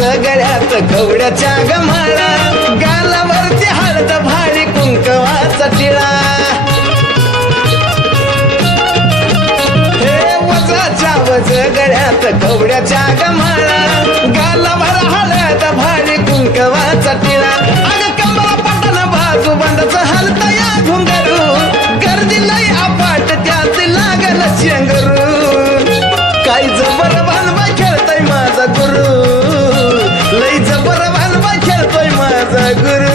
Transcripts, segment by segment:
गळ्यात कवड्याच्या गमाळा, गालावरती हळद भाडी कुंकवाचा टिळा. हे वजाच्या वज गळ्यात कवड्याच्या गमाळा, गालावर हळद भाडी कुंकवाचा टिळा. अगं कमळा पटन बाजू बंदाचं हलता या घुंगरू, गर्दी लई अपाट त्यात लागल शेंगरू. काय जबर भानबाई खेळतोय माझा गुरु, लई जबर भानबाई खेळतोय माझा गुरु.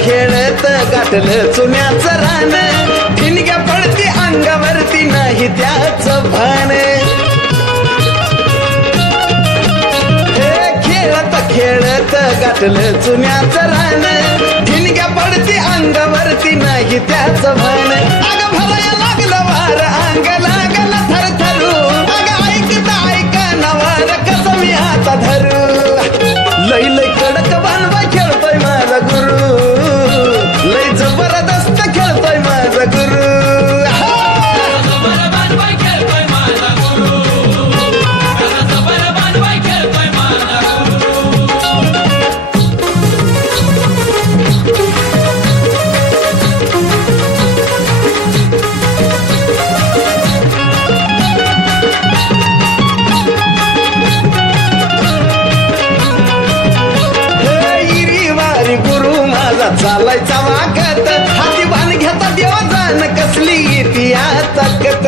खेळत गाठलं चुन्याचं रान, ठिणग्या पडती अंगावरती नाही त्याचं भान. हे खेळत खेळत गाठलं चुन्याचं रान, ठिणग्या पडती अंगावरती नाही त्याचं भान. अगं भराया लागलं वार अंग लागलं थरथरू, अगं ऐकता नवार कसं मी आता धरू. लई लई कडक बांधवा खेळतोय माझा गुरु, लई जबरदस्त खेळतोय माझा गुरु. चालायचा वागत हाती बाण घेता देवा जाण कसली येते या ताकद.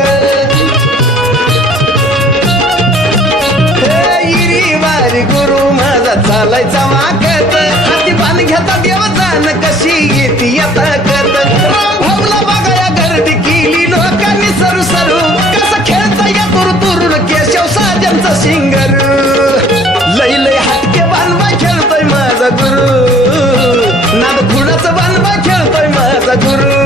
इरी वारी गुरु माझा चालायचा वागत हाती बाण घेता देवा जाण कशी येते या ताकद. राम भाऊला बघाया गर्दी केली लोकांनी सरू सरू, कसं खेळता या तुरु तुरुन केशव साजनचा शिंगरू. लई लई हटके बाणबाई खेळतोय माझा गुरु, नाद खुणाचं बाणबाई खेळतोय माझा गुरु.